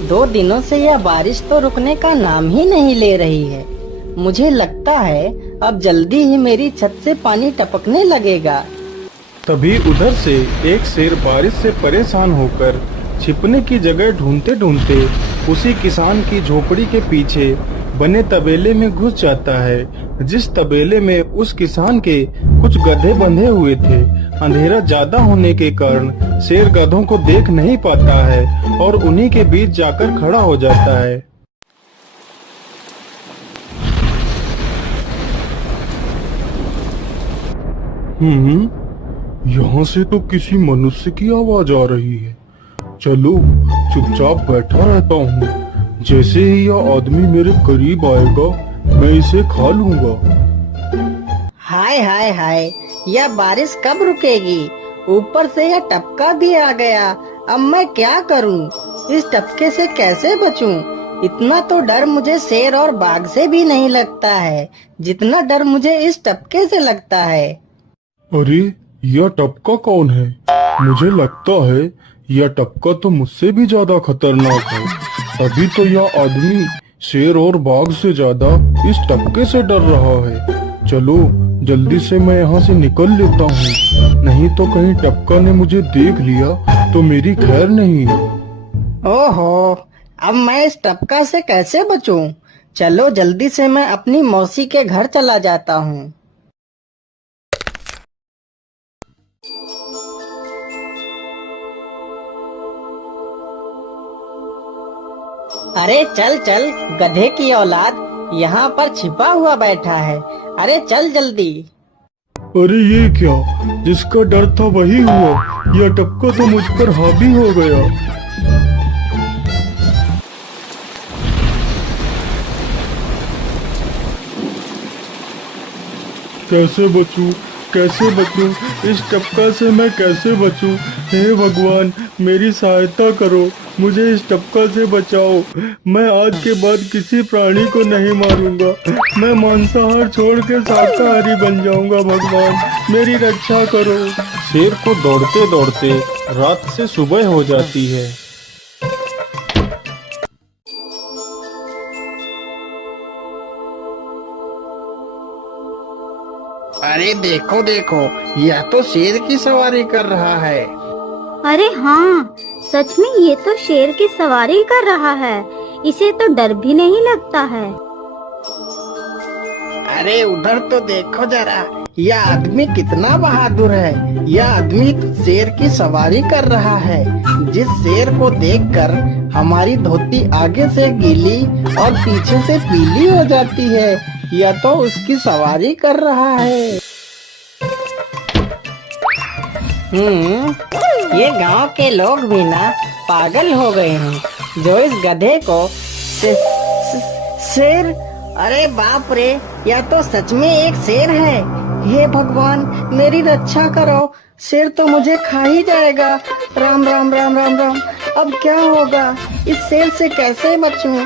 2 दिनों से यह बारिश तो रुकने का नाम ही नहीं ले रही है। मुझे लगता है अब जल्दी ही मेरी छत से पानी टपकने लगेगा। तभी उधर से एक शेर बारिश से परेशान होकर छिपने की जगह ढूंढते ढूंढते उसी किसान की झोपड़ी के पीछे बने तबेले में घुस जाता है, जिस तबेले में उस किसान के कुछ गधे बंधे हुए थे। अंधेरा ज्यादा होने के कारण शेर गधों को देख नहीं पाता है और उन्हीं के बीच जाकर खड़ा हो जाता है। यहाँ से तो किसी मनुष्य की आवाज आ रही है। चलो चुपचाप बैठा रहता हूँ, जैसे ही यह आदमी मेरे करीब आएगा मैं इसे खा लूंगा। हाय हाय हाय, यह बारिश कब रुकेगी? ऊपर से यह टपका भी आ गया। अब मैं क्या करूं? इस टपके से कैसे बचूं? इतना तो डर मुझे शेर और बाघ से भी नहीं लगता है, जितना डर मुझे इस टपके से लगता है। अरे यह टपका कौन है? मुझे लगता है यह टपका तो मुझसे भी ज्यादा खतरनाक है। अभी तो यह आदमी शेर और बाघ से ज्यादा इस टपके से डर रहा है। चलो जल्दी से मैं यहाँ से निकल लेता हूँ, नहीं तो कहीं टपका ने मुझे देख लिया तो मेरी खैर नहीं। ओहो, अब मैं इस टपका से कैसे बचूं? चलो जल्दी से मैं अपनी मौसी के घर चला जाता हूँ। अरे चल चल गधे की औलाद, यहाँ पर छिपा हुआ बैठा है। अरे चल जल्दी। अरे ये क्या, जिसका डर था वही हुआ। यह टपका तो मुझ पर हावी हो गया। कैसे बचूं? कैसे बचूं? इस टपका से मैं कैसे बचूं? हे भगवान मेरी सहायता करो, मुझे इस टपका से बचाओ। मैं आज के बाद किसी प्राणी को नहीं मारूंगा, मैं मांसाहार छोड़ के शाकाहारी बन जाऊंगा। भगवान मेरी रक्षा करो। शेर को दौड़ते दौड़ते रात से सुबह हो जाती है। अरे देखो देखो, यह तो शेर की सवारी कर रहा है। अरे हाँ, सच में ये तो शेर की सवारी कर रहा है। इसे तो डर भी नहीं लगता है। अरे उधर तो देखो जरा, यह आदमी कितना बहादुर है। यह आदमी तो शेर की सवारी कर रहा है। जिस शेर को देखकर हमारी धोती आगे से गीली और पीछे से पीली हो जाती है, यह तो उसकी सवारी कर रहा है। ये गांव के लोग भी ना पागल हो गए हैं, जो इस गधे को शेर। अरे बाप रे, यह तो सच में एक शेर है। हे भगवान मेरी रक्षा करो, शेर तो मुझे खा ही जाएगा। राम राम राम राम राम, अब क्या होगा? इस शेर से कैसे बचूं?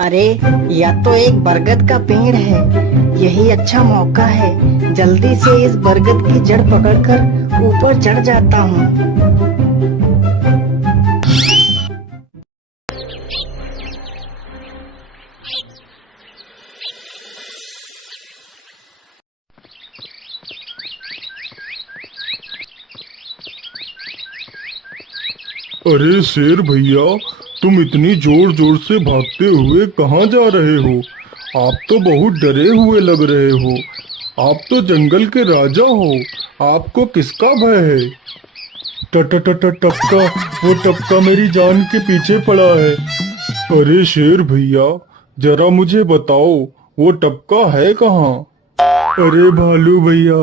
अरे यह तो एक बरगद का पेड़ है, यही अच्छा मौका है। जल्दी से इस बरगद की जड़ पकड़कर ऊपर चढ़ जाता हूँ। अरे शेर भैया, तुम इतनी जोर जोर से भागते हुए कहाँ जा रहे हो? आप तो बहुत डरे हुए लग रहे हो। आप तो जंगल के राजा हो, आपको किसका भय है? टपका, वो टपका मेरी जान के पीछे पड़ा है। अरे शेर भैया, जरा मुझे बताओ वो टपका है कहाँ? अरे भालू भैया,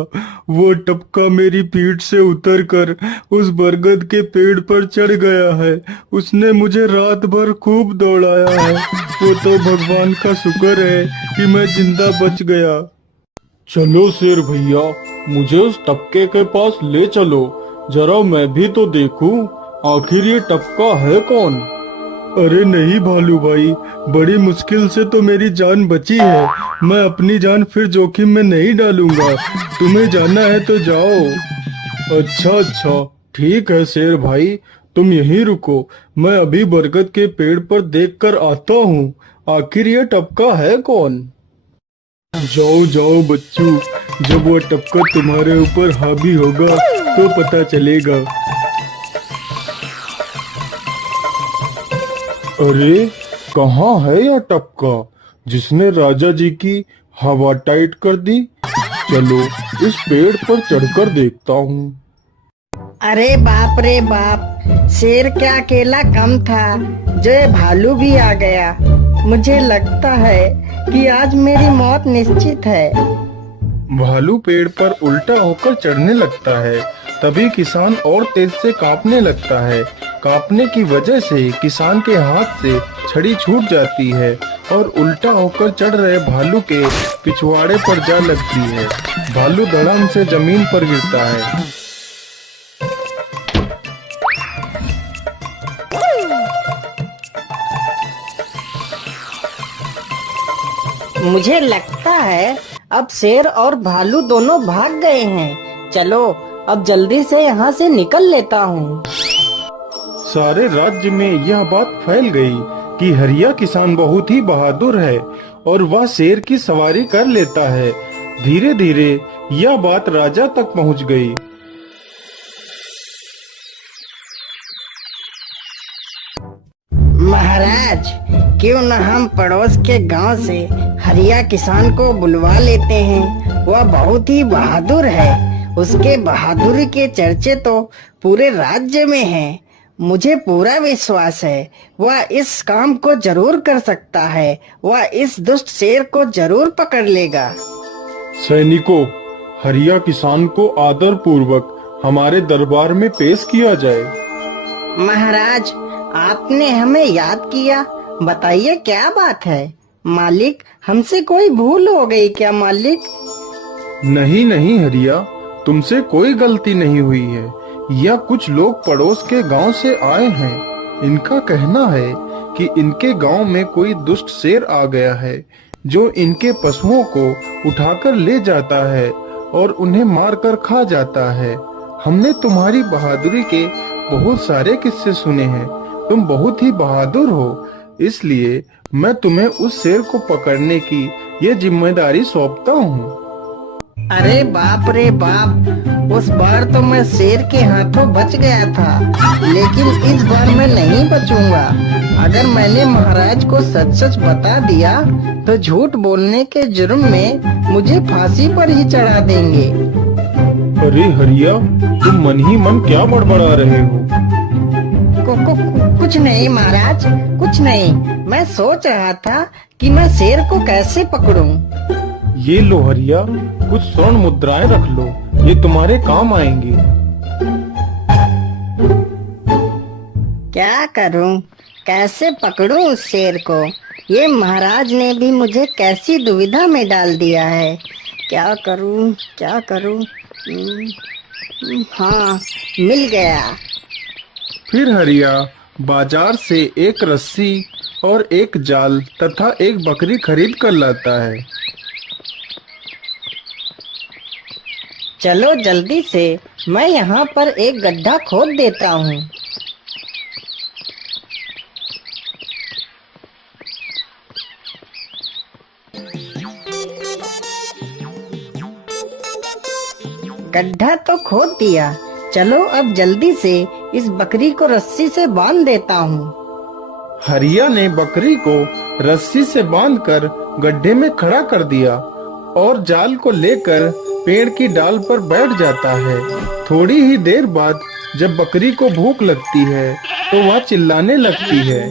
वो टपका मेरी पीठ से उतरकर उस बरगद के पेड़ पर चढ़ गया है। उसने मुझे रात भर खूब दौड़ाया है। वो तो भगवान का शुक्र है कि मैं जिंदा बच गया। चलो शेर भैया, मुझे उस टपके के पास ले चलो, जरा मैं भी तो देखूं आखिर ये टपका है कौन। अरे नहीं भालू भाई, बड़ी मुश्किल से तो मेरी जान बची है। मैं अपनी जान फिर जोखिम में नहीं डालूंगा। तुम्हें जाना है तो जाओ। अच्छा अच्छा, ठीक है शेर भाई, तुम यहीं रुको, मैं अभी बरगद के पेड़ पर देखकर आता हूँ। आखिर ये टपका है कौन? जाओ जाओ बच्चों, जब वो टपका तुम्हारे ऊपर हावी होगा तो पता चलेगा। अरे कहाँ है यह टपका जिसने राजा जी की हवा टाइट कर दी? चलो इस पेड़ पर चढ़कर देखता हूँ। अरे बाप रे बाप, शेर क्या अकेला कम था, जो ये भालू भी आ गया। मुझे लगता है कि आज मेरी मौत निश्चित है। भालू पेड़ पर उल्टा होकर चढ़ने लगता है, तभी किसान और तेज से कांपने लगता है। कांपने की वजह से किसान के हाथ से छड़ी छूट जाती है और उल्टा होकर चढ़ रहे भालू के पिछवाड़े पर जा लगती है। भालू धड़ाम से जमीन पर गिरता है। मुझे लगता है अब शेर और भालू दोनों भाग गए हैं। चलो अब जल्दी से यहाँ से निकल लेता हूँ। सारे राज्य में यह बात फैल गई कि हरिया किसान बहुत ही बहादुर है और वह शेर की सवारी कर लेता है। धीरे धीरे यह बात राजा तक पहुँच गई। महाराज, क्यों न हम पड़ोस के गांव से हरिया किसान को बुलवा लेते हैं। वह बहुत ही बहादुर है। उसके बहादुरी के चर्चे तो पूरे राज्य में हैं। मुझे पूरा विश्वास है वह इस काम को जरूर कर सकता है। वह इस दुष्ट शेर को जरूर पकड़ लेगा। सैनिकों, हरिया किसान को आदर पूर्वक हमारे दरबार में पेश किया जाए। महाराज, आपने हमें याद किया। बताइए क्या बात है। मालिक, हमसे कोई भूल हो गई क्या मालिक? नहीं नहीं हरिया, तुमसे कोई गलती नहीं हुई है। यह कुछ लोग पड़ोस के गांव से आए हैं। इनका कहना है कि इनके गांव में कोई दुष्ट शेर आ गया है जो इनके पशुओं को उठाकर ले जाता है और उन्हें मारकर खा जाता है। हमने तुम्हारी बहादुरी के बहुत सारे किस्से सुने हैं। तुम बहुत ही बहादुर हो, इसलिए मैं तुम्हें उस शेर को पकड़ने की ये जिम्मेदारी सौंपता हूँ। अरे बाप रे बाप, उस बार तो मैं शेर के हाथों बच गया था, लेकिन इस बार मैं नहीं बचूंगा। अगर मैंने महाराज को सच सच बता दिया तो झूठ बोलने के जुर्म में मुझे फांसी पर ही चढ़ा देंगे। अरे हरिया, तुम मन ही मन क्या बड़बड़ा रहे हो? कुछ नहीं महाराज, कुछ नहीं। मैं सोच रहा था कि मैं शेर को कैसे पकड़ूं। ये लो हरिया, कुछ स्वर्ण मुद्राएं रख लो, ये तुम्हारे काम आएंगी। क्या करूं, कैसे पकड़ूं उस शेर को? ये महाराज ने भी मुझे कैसी दुविधा में डाल दिया है। क्या करूं, क्या करूं? हाँ, मिल गया। फिर हरिया बाजार से एक रस्सी और एक जाल तथा एक बकरी खरीद कर लाता है। चलो जल्दी से, मैं यहाँ पर एक गड्ढा खोद देता हूँ। गड्ढा तो खोद दिया। चलो अब जल्दी से इस बकरी को रस्सी से बांध देता हूँ। हरिया ने बकरी को रस्सी से बांधकर गड्ढे में खड़ा कर दिया और जाल को लेकर पेड़ की डाल पर बैठ जाता है। थोड़ी ही देर बाद जब बकरी को भूख लगती है तो वह चिल्लाने लगती है।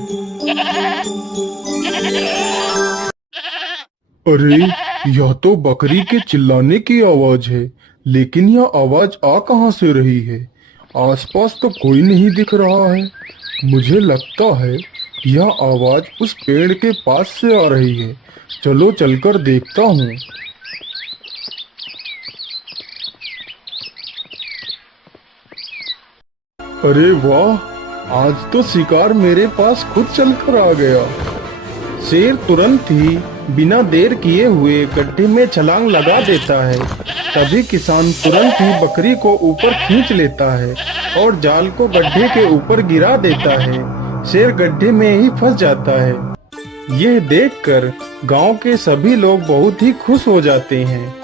अरे, यह तो बकरी के चिल्लाने की आवाज है, लेकिन यह आवाज आ कहां से रही है? आसपास तो कोई नहीं दिख रहा है। मुझे लगता है यह आवाज उस पेड़ के पास से आ रही है। चलो चलकर देखता हूँ। अरे वाह, आज तो शिकार मेरे पास खुद चलकर आ गया। शेर तुरंत ही बिना देर किए हुए गड्ढे में छलांग लगा देता है। तभी किसान तुरंत ही बकरी को ऊपर खींच लेता है और जाल को गड्ढे के ऊपर गिरा देता है। शेर गड्ढे में ही फंस जाता है। यह देखकर गांव के सभी लोग बहुत ही खुश हो जाते हैं।